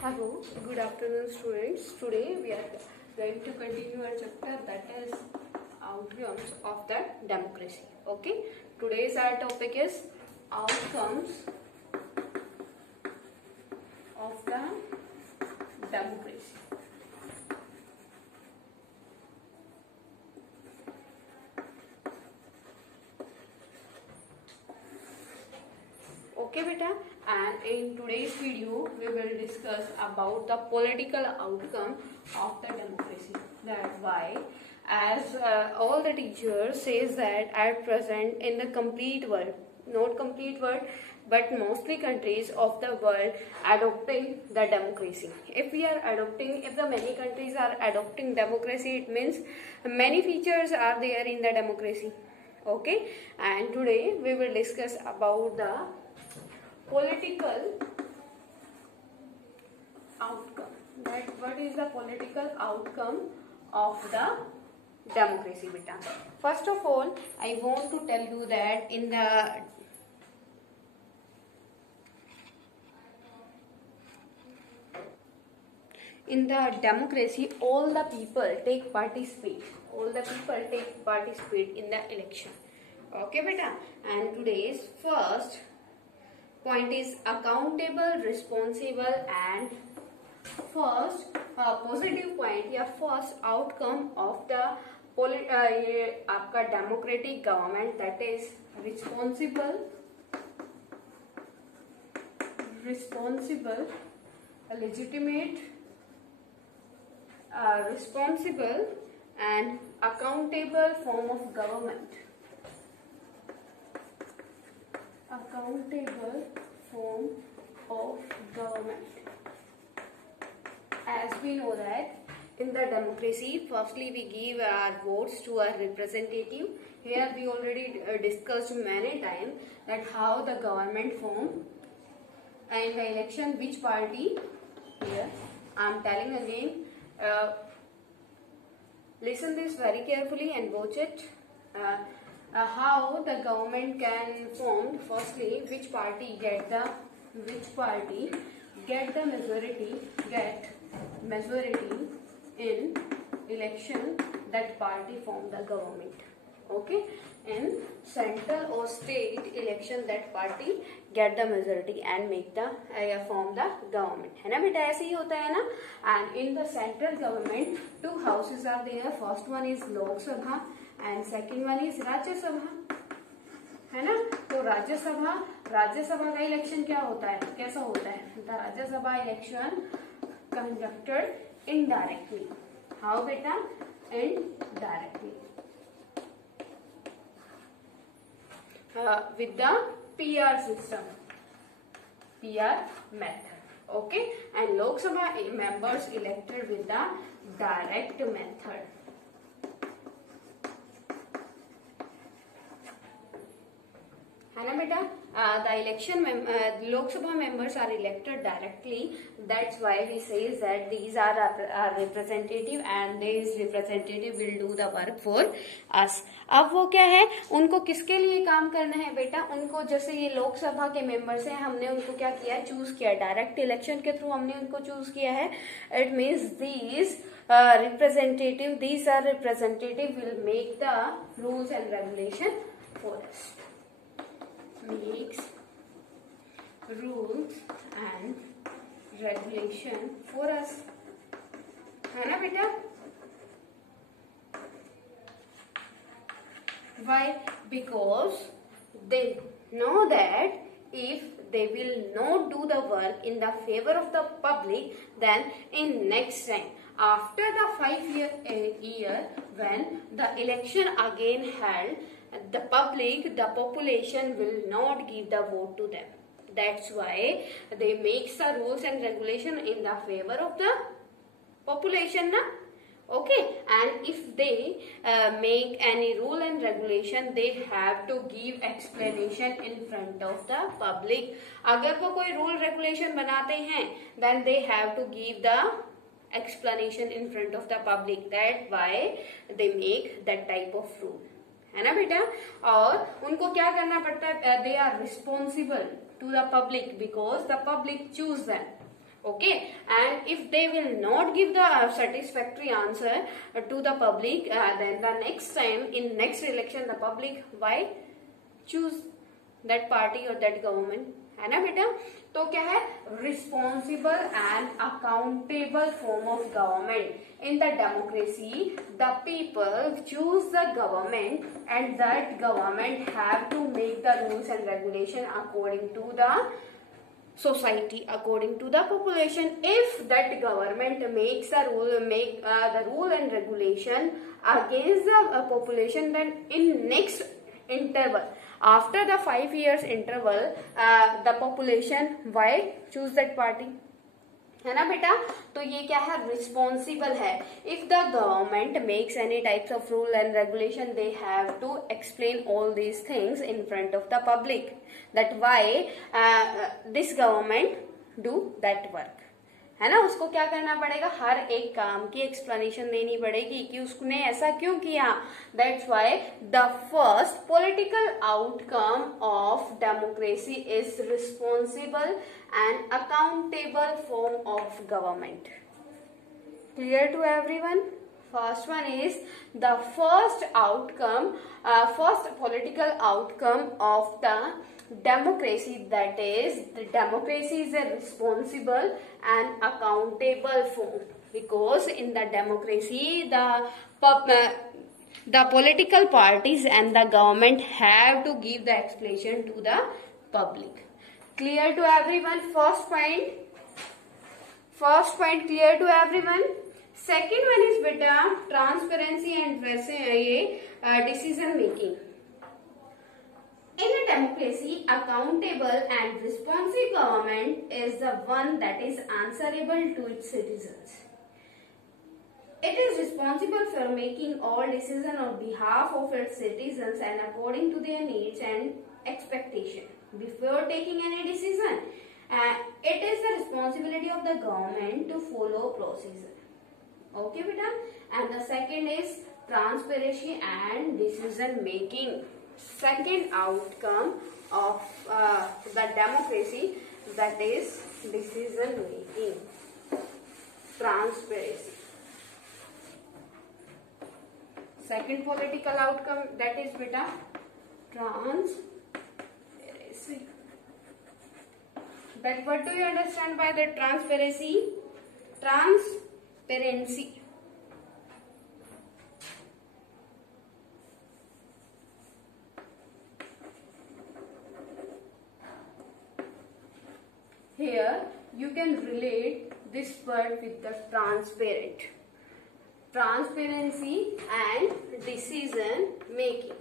Hello, good afternoon students. Today we are going to continue our chapter that is outcomes of the democracy. Okay, today's our topic is outcomes of the democracy. Okay beta, and in today's video we will discuss about the political outcome of the democracy. That's why as all the teachers says that at present in the complete world, not complete world but mostly countries of the world adopting the democracy. If the many countries are adopting democracy, it means many features are there in the democracy. Okay, and today we will discuss about the political outcome. That what is the political outcome of the democracy, beta? First of all, I want to tell you that in the democracy, all the people take participate in the election. Okay, beta. And today's first point is accountable, responsible, and first positive point या first outcome of the आपका democratic government, that is responsible, legitimate, responsible and accountable form of government. Accountable form of government. As we know that in the democracy, firstly we give our votes to our representative. Here we already discussed many times that how the government form and the election which party. Here I am telling again. Listen this very carefully and watch it. How the government can form. Firstly, which party get the majority in election, that party form the government. Okay, in central or state election, that party get the majority and make the form the government. है ना बेटा, ऐसे ही होता है ना. And in the central government, two houses are there. First one is Lok Sabha and second one is राज्य सभा, है ना. तो राज्यसभा का इलेक्शन क्या होता है, कैसा होता है? The Rajya Sabha election conducted indirectly. How बेटा? Indirectly. With the PR system, PR method. Okay, and Lok Sabha members elected with the direct method. है ना बेटा. The election Lok Sabha members are elected directly. That's why we say that these are our representative and these representative will do the work for us. अब वो क्या है, उनको किसके लिए काम करना है बेटा? उनको जैसे ये लोक सभा के मेंबर्स हैं, हमने उनको क्या किया, चूज किया. डायरेक्ट इलेक्शन के थ्रू हमने उनको चूज किया है. It means these are representative will make the rules and regulation for us. Makes rules and regulation for us. है ना बेटा? Why? Because they know that if they will not do the work in the favor of the public, then in next time after the 5-year when the election again held, the population will not give the vote to them. That's why they make the rules and regulation in the favor of the population, na? Okay, and if they make any rule and regulation, they have to give explanation in front of the public. अगर वो कोई rule regulation बनाते हैं, then they have to give the explanation in front of the public. That's why they make that type of rule. है ना बेटा. और उनको क्या करना पड़ता है, they are responsible to the public because the public choose them. Okay, and if they will not give the satisfactory answer to the public, then the next time in next election the public why choose that party or that government, है ना बेटा। तो क्या है, responsible and accountable form of government. In the democracy the people choose the government and that government have to make the rules and regulation according to the society, according to the population. If that government makes the rule and regulation against the population, then in next interval, after the 5 years interval, the population why choose that party, है ना बेटा। तो ये क्या है, responsible है। If the government makes any types of rule and regulation, they have to explain all these things in front of the public, that why this government do that work, है ना। उसको क्या करना पड़ेगा, हर एक काम की एक्सप्लेनेशन देनी पड़ेगी कि उसने ऐसा क्यों किया। That's why the first political outcome of democracy is responsible and accountable form of government. Clear to everyone? First one is the first political outcome of the democracy, that is the democracy is a responsible and accountable form, because in the democracy the political parties and the government have to give the explanation to the public. Clear to everyone? First point clear to everyone? Second one is beta transparency and decision making. In a democracy, accountable and responsive government is the one that is answerable to its citizens. It is responsible for making all decisions on behalf of its citizens and according to their needs and expectation. Before taking any decision, it is the responsibility of the government to follow procedure. Okay beta. And the second is transparency and decision making. Second outcome of the democracy, that is decision making, transparency. Second political outcome, that is beta transparency. That what do you understand by the transparency? Transparency. Here you can relate this word with the transparent. Transparency and decision making.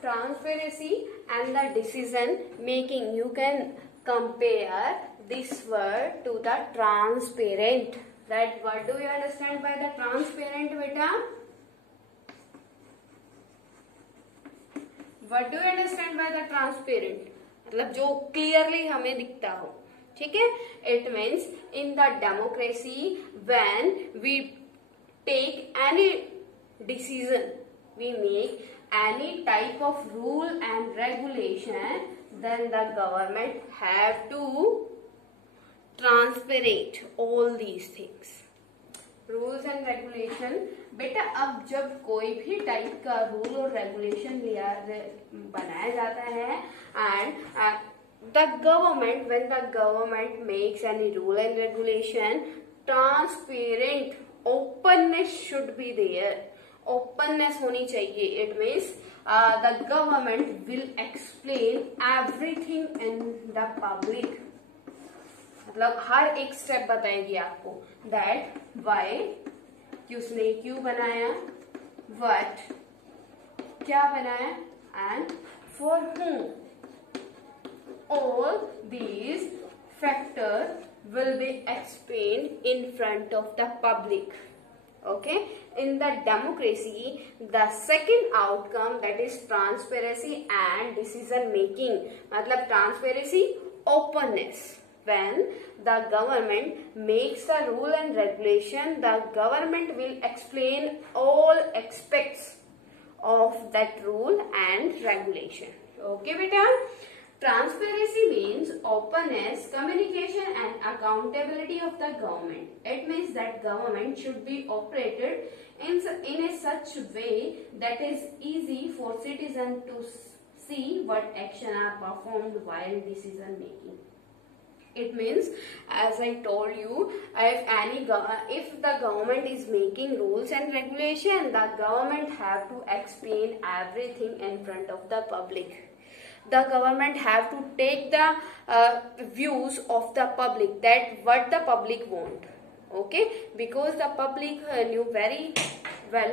Transparency and the decision making. You can compare this word to the transparent. That what do you understand by the transparent beta? What do you understand by the transparent? मतलब जो clearly हमें दिखता हो, ठीक है। It means in the democracy, when we take any decision, we make any type of rule and regulation, then the government have to transparent all these things. Rules and regulation बेटा, अब जब कोई भी टाइप का rule और regulation बनाया जाता है, and the government, when the government makes any rule and regulation, transparent openness should be there. Openness होनी चाहिए। It means the government will explain everything in the public. मतलब हर एक स्टेप बताएगी आपको, दैट वाई, कि उसने क्यों बनाया, व्हाट क्या बनाया, and for whom. All these factors will be explained in front of the public. Okay, in the democracy, the second outcome, that is transparency and decision making. मतलब transparency, openness. When the government makes the rule and regulation, the government will explain all aspects of that rule and regulation. Okay beta. Transparency means openness, communication and accountability of the government. It means that government should be operated in a such way that is easy for citizens to see what action are performed while decision making. It means, as I told you, if the government is making rules and regulation, the government have to explain everything in front of the public. The government have to take the views of the public, that what the public want. Okay, because the public knew very well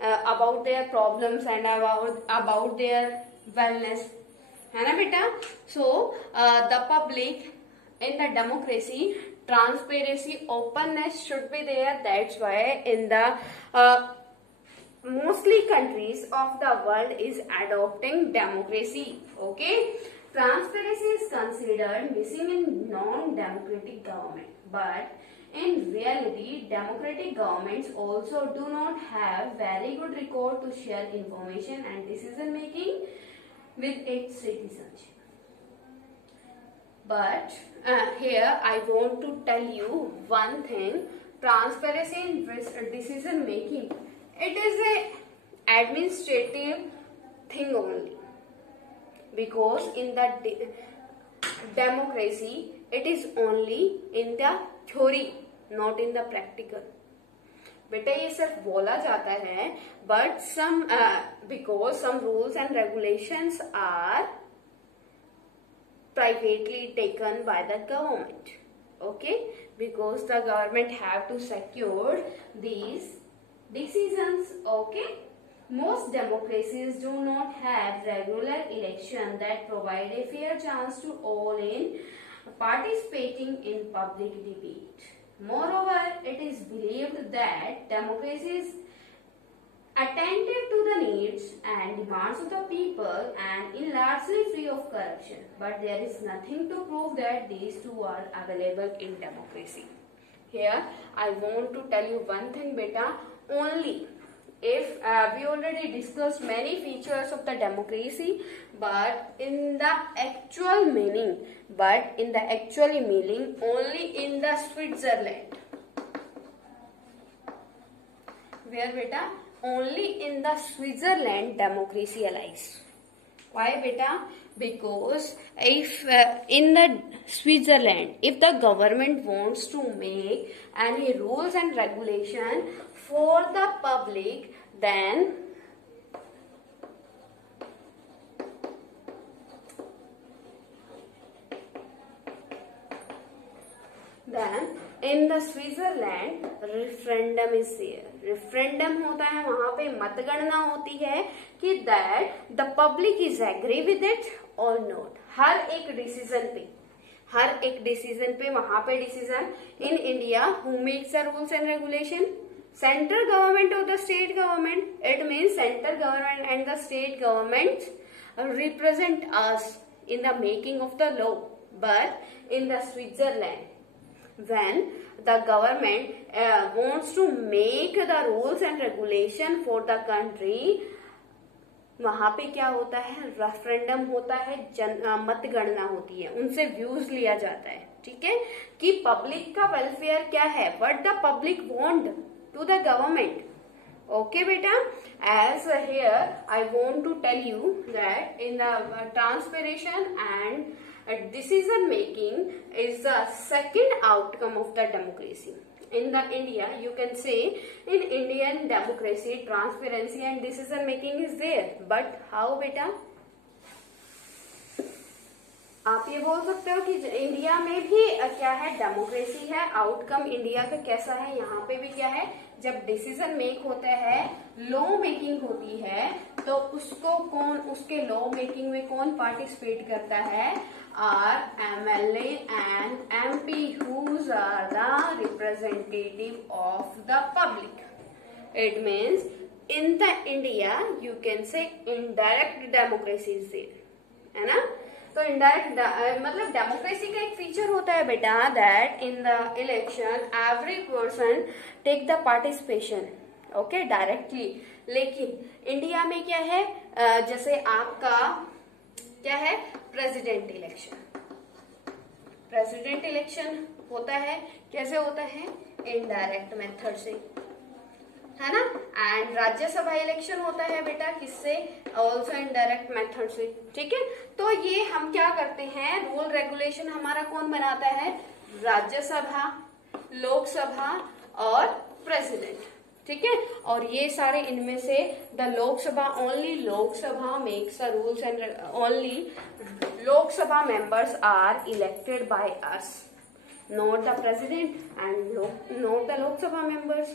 about their problems and about their wellness, है ना बेटा. So the public in the democracy, transparency, openness should be there. That's why in the mostly countries of the world is adopting democracy. Okay, transparency is considered missing in non-democratic government, but in reality, democratic governments also do not have very good record to share information and decision making with its citizens. But here I want to tell you one thing. Transparency in decision making, it is a administrative thing only, because in the democracy it is only in the theory, not in the practical. बेटा ये सिर्फ बोला जाता है, but because some rules and regulations are privately taken by the government. Okay, because the government have to secure these decisions. Okay, most democracies do not have regular election that provide a fair chance to all in participating in public debate. Moreover, it is believed that democracy is attentive to the needs and demands of the people and is largely free of corruption. But there is nothing to prove that these two are available in democracy. Here, I want to tell you one thing, beta. Only if we already discussed many features of the democracy, but in the actual meaning, only in the Switzerland. Where beta? Only in the Switzerland democracy lies. Why beta? Because if in the Switzerland, if the government wants to make any rules and regulation for the public, then in the Switzerland referendum is there. referendum होता है, वहां पे मतगणना होती है कि that the public is agree with it or not. हर एक decision पे वहां पे decision. In India who makes the rules and regulation? Central government or the state government? It means central government and the state government represent us in the making of the law. But in the Switzerland, when the government wants to make the rules and regulation for the country, वहां पे क्या होता है? Referendum होता है, मतगणना होती है, उनसे व्यूज लिया जाता है. ठीक है, कि पब्लिक का वेलफेयर क्या है, what the public want to the government. Okay beta, as here I want to tell you that in the transparency and decision making is the second outcome of the democracy. In the India, you can say in Indian democracy, transparency and decision making is there. But how beta? आप ये बोल सकते हो कि India में भी क्या है, डेमोक्रेसी है. आउटकम इंडिया का कैसा है, यहाँ पे भी क्या है, जब डिसीजन मेक होता है, लॉ मेकिंग होती है, तो उसके लॉ मेकिंग में कौन पार्टिसिपेट करता है? Are MLA and MP whose are the representative of the public. It means in the India you can say indirect democracy is there, है ना. तो इनडायरेक्ट मतलब डेमोक्रेसी का एक फीचर होता है बेटा, that in the election every person take the participation. Okay, directly लेकिन इंडिया में क्या है, जैसे आपका क्या है, प्रेसिडेंट इलेक्शन। प्रेसिडेंट इलेक्शन होता है, कैसे होता है, इनडायरेक्ट मेथड से, है ना। एंड राज्यसभा इलेक्शन होता है बेटा किससे, ऑल्सो इनडायरेक्ट मेथड से, ठीक है। तो ये हम क्या करते हैं, रूल रेगुलेशन हमारा कौन बनाता है, राज्यसभा, लोकसभा और प्रेसिडेंट, ठीक है। और ये सारे इनमें से the Lok Sabha, only Lok Sabha makes the rules and only Lok Sabha members are elected by us, not the president and not the Lok Sabha members,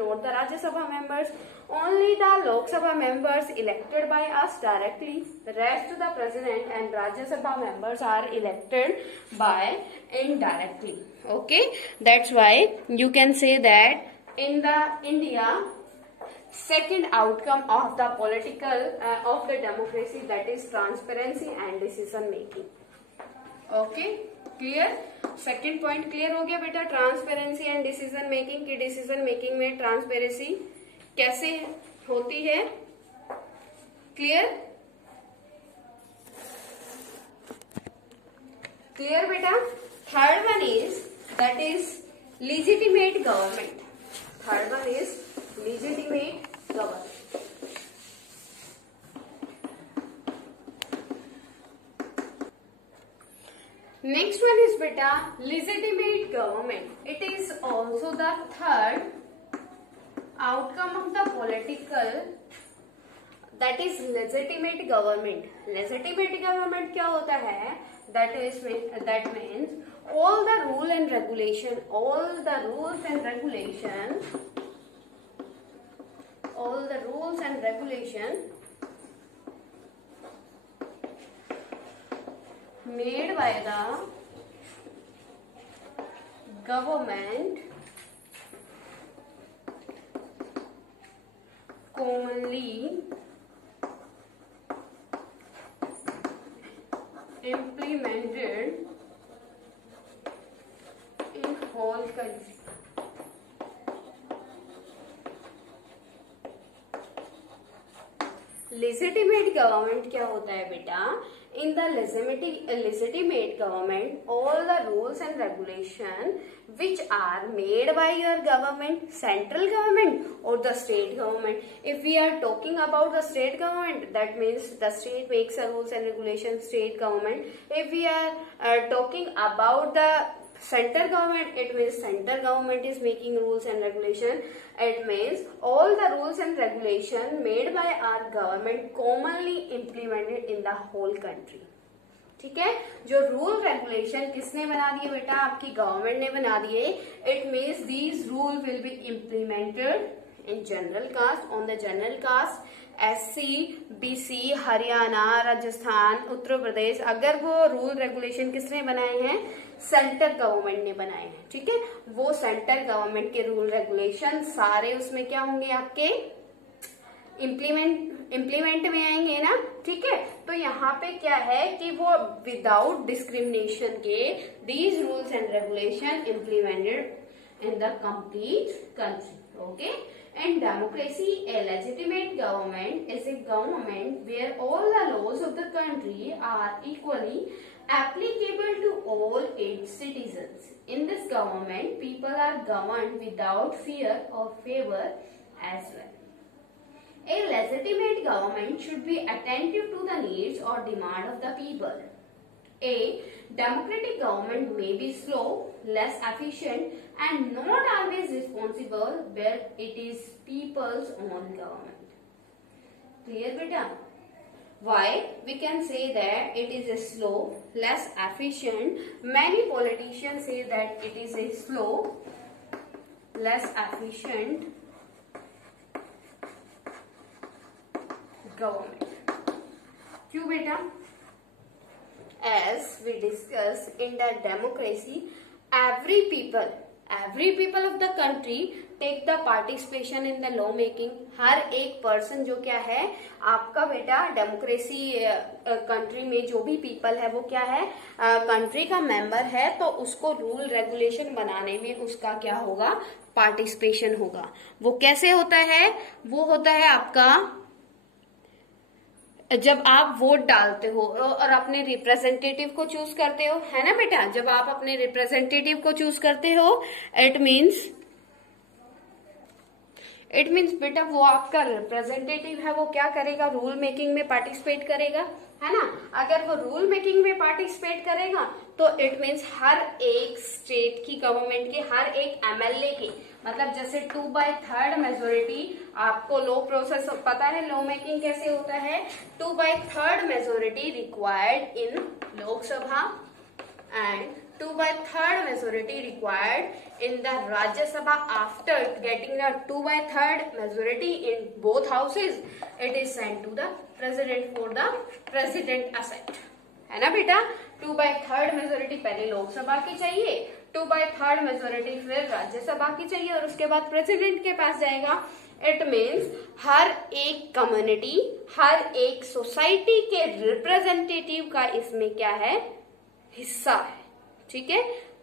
not the Rajya Sabha members, only the Lok Sabha members elected by us directly, the rest of the president and Rajya Sabha members are elected by indirectly, okay. That's why you can say that in the India second outcome of the political of the democracy, that is transparency and decision making, okay, clear. Second point clear हो गया बेटा, transparency and decision making की, decision making में transparency कैसे होती है, clear, clear बेटा। Third one is that is legitimate government, third one is legitimate government. Next one is beta legitimate government. It is also the third outcome of the political, that is legitimate government. Legitimate government क्या होता है, that means all the rule and regulation, all the rules and regulation made by the government commonly implemented in whole country. Legitimate government क्या होता है बेटा, in the legitimate government, all the rules and regulation which are made by your government, central government or the state government. If we are talking about the state government, that means the state makes the rules and regulations, state government. If we are talking about the central government, it means central government is making rules and regulation. It means all the rules and regulation made by our government commonly implemented in the whole country. ठीक है, जो rule regulation किसने बना दिए बेटा, आपकी government ने बना दिए. It means these rule will be implemented in general caste, on the general caste, SC, BC, Haryana, Rajasthan, Uttar Pradesh. अगर वो रूल रेगुलेशन किसने बनाए हैं, सेंट्रल गवर्नमेंट ने बनाए हैं. ठीक है, वो सेंट्रल गवर्नमेंट के रूल रेगुलेशन सारे उसमें क्या होंगे, आपके इम्प्लीमेंट में आएंगे ना. ठीक है, तो यहाँ पे क्या है कि वो विदाउट डिस्क्रिमिनेशन के these rules and regulation implemented in the complete country. Okay, in democracy, a legitimate government is a government where all the laws of the country are equally applicable to all its citizens. In this government, people are governed without fear or favor as well. A legitimate government should be attentive to the needs or demand of the people. A democratic government may be slow, less efficient, and not always responsible, but it is people's own government. Clear, beta? Why we can say that it is a slow, less efficient? Many politicians say that it is a slow, less efficient government. क्यों बेटा? As we discuss in the democracy, every people of the country take the participation in the law making. हर एक person जो क्या है आपका बेटा democracy country में जो भी पीपल है वो क्या है, कंट्री का मेंबर है, तो उसको रूल रेगुलेशन बनाने में उसका क्या होगा, पार्टिसिपेशन होगा। वो कैसे होता है? वो होता है आपका जब आप वोट डालते हो और अपने रिप्रेजेंटेटिव को चूज करते हो, है ना बेटा? जब आप अपने रिप्रेजेंटेटिव को चूज करते हो, इट मीन्स बेटा वो आपका रिप्रेजेंटेटिव है, वो क्या करेगा? रूल मेकिंग में पार्टिसिपेट करेगा, है ना? अगर वो रूल मेकिंग में पार्टिसिपेट करेगा तो इट मीन्स हर एक स्टेट की गवर्नमेंट के हर एक एमएलए की, मतलब जैसे 2/3 मेजोरिटी, आपको लॉ प्रोसेस पता है, लॉ मेकिंग कैसे होता है? 2/3 majority required in Lok Sabha and 2/3 majority required in the Rajya Sabha. After getting the 2/3 majority in both houses, it is sent to the president for the president assent. है ना बेटा? 2/3 majority पहले लोकसभा की चाहिए, 2/3 मेजोरिटी फिर राज्यसभा की चाहिए और उसके बाद प्रेसिडेंट के पास जाएगा। इट मीन्स हर एक कम्युनिटी, हर एक सोसाइटी के रिप्रेजेंटेटिव का इसमें क्या है? हिस्सा है, ठीक है,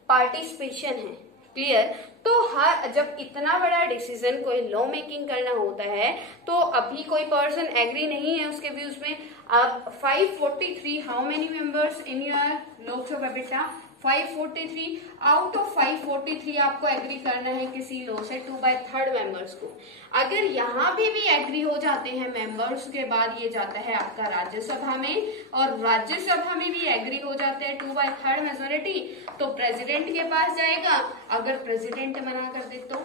पार्टिसिपेशन है। क्लियर? तो हर जब इतना बड़ा डिसीजन कोई लॉ मेकिंग करना होता है तो अभी कोई पर्सन एग्री नहीं है उसके व्यूज में, अब 543, how many members in your Lok Sabha बेटा? 543 आउट ऑफ 543 आपको एग्री करना है किसी लॉ से 2/3 मेंबर्स को। अगर यहाँ भी एग्री हो जाते हैं मेंबर्स, के बाद ये जाता है आपका राज्यसभा में और राज्यसभा में भी एग्री हो जाते हैं 2/3 मेजोरिटी, तो प्रेसिडेंट के पास जाएगा। अगर प्रेसिडेंट मना कर दे तो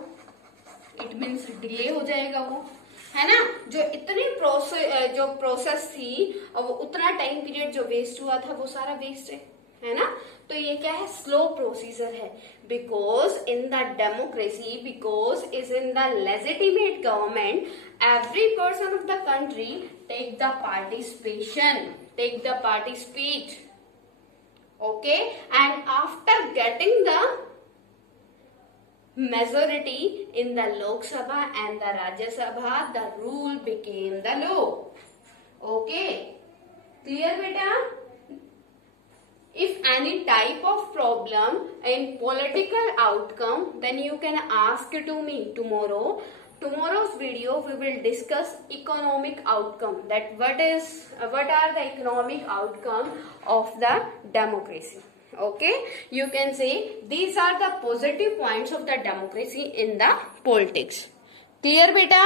इट मीन्स डिले हो जाएगा वो, है ना? जो इतनी प्रोसेस थी और वो उतना टाइम पीरियड जो वेस्ट हुआ था वो सारा वेस्ट है ना? तो ये क्या है? स्लो प्रोसीजर है। Because in the democracy, because is in the legitimate government, every person of the country take the participation, take the participate, okay, and after getting the majority in the Lok Sabha and the Rajya Sabha, the rule became the law. Okay, clear beta? If any type of problem in political outcome, then you can ask to me tomorrow. Tomorrow's video we will discuss economic outcome, that what are the economic outcome of the democracy. Okay, you can say these are the positive points of the democracy in the politics. Clear beta?